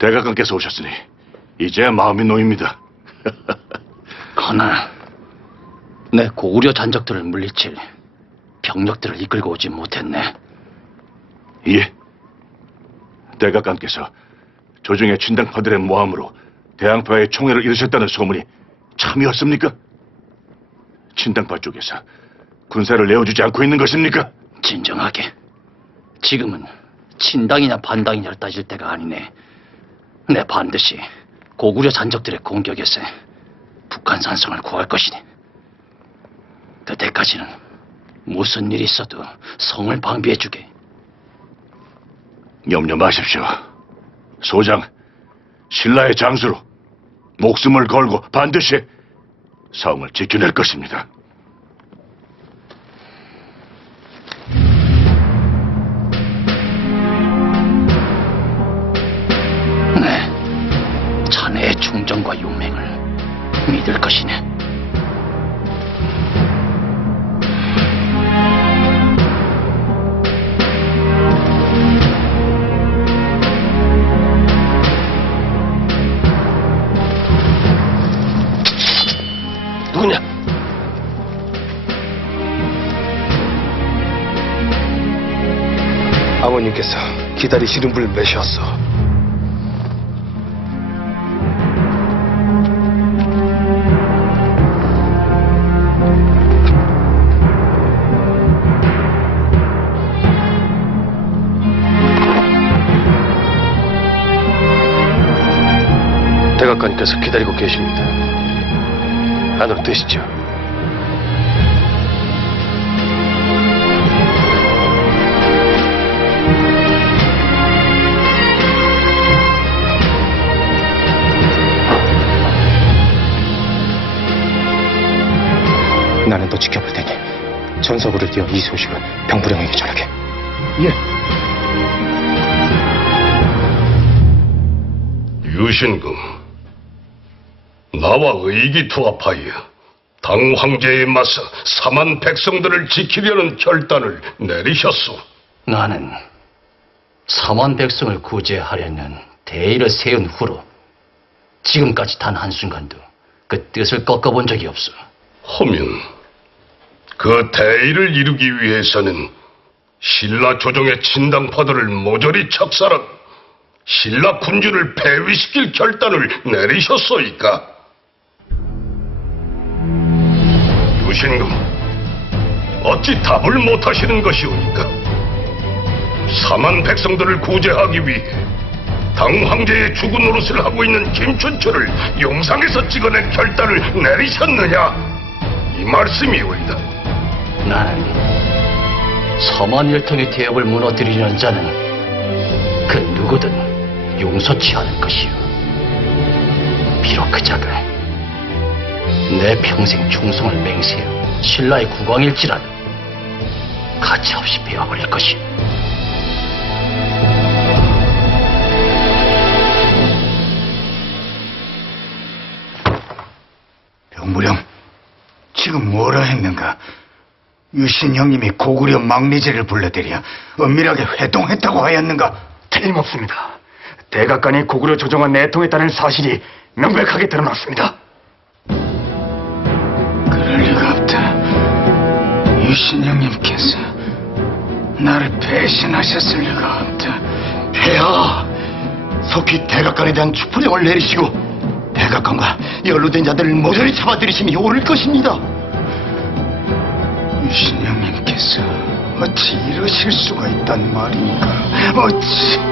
대각관께서 오셨으니 이제야 마음이 놓입니다. 허나 내 고구려 잔적들을 물리칠 병력들을 이끌고 오지 못했네. 예. 대각관께서 조정의 친당파들의 모함으로 대항파의 총회를 이루셨다는 소문이 참이었습니까? 친당파 쪽에서 군사를 내어주지 않고 있는 것입니까? 진정하게. 지금은 친당이냐 반당이냐를 따질 때가 아니네. 내 반드시 고구려 잔적들의 공격에서 북한 산성을 구할 것이니. 그때까지는 무슨 일이 있어도 성을 방비해주게. 염려 마십시오. 소장, 신라의 장수로 목숨을 걸고 반드시 성을 지켜낼 것입니다. 충정과 용맹을 믿을 것이네. 누구냐? 아버님께서 기다리시는 분을 매셨소. 대각관께서 기다리고 계십니다. 안으로 드시죠. 나는 너 지켜볼 테니 전서구를 띄어 이 소식을 병부령에게 전하게. 예. 유신금, 나와 의기투합하여 당 황제에 맞서 사만 백성들을 지키려는 결단을 내리셨소. 나는 삼원 백성을 구제하려는 대의를 세운 후로 지금까지 단 한순간도 그 뜻을 꺾어본 적이 없어. 하면 그 대의를 이루기 위해서는 신라 조정의 친당파들을 모조리 척살한 신라 군주를 폐위시킬 결단을 내리셨소이까? 유신금, 어찌 답을 못하시는 것이오니까? 사만 백성들을 구제하기 위해 당 황제의 죽은 노릇을 하고 있는 김춘철을 용상에서 찍어낸 결단을 내리셨느냐? 이 말씀이오이다. 나는 서만 일통의 대업을 무너뜨리려는 자는 그 누구든 용서치 않을 것이요. 비록 그 자가 내 평생 충성을 맹세해 신라의 국왕일지라도 가차없이 베어버릴 것이요. 병무령, 지금 뭐라 했는가? 유신 형님이 고구려 막내제를 불러들여 은밀하게 회동했다고 하였는가? 틀림없습니다. 대각관이 고구려 조정한 내통했다는 사실이 명백하게 드러났습니다. 유신 형님께서 나를 배신하셨을 리가 없다. 폐하! 속히 대각관에 대한 추포령을 내리시고 대각관과 연루된 자들을 모조리 잡아들이심이 옳을 것입니다. 유신 형님께서 어찌 이러실 수가 있단 말인가? 어찌...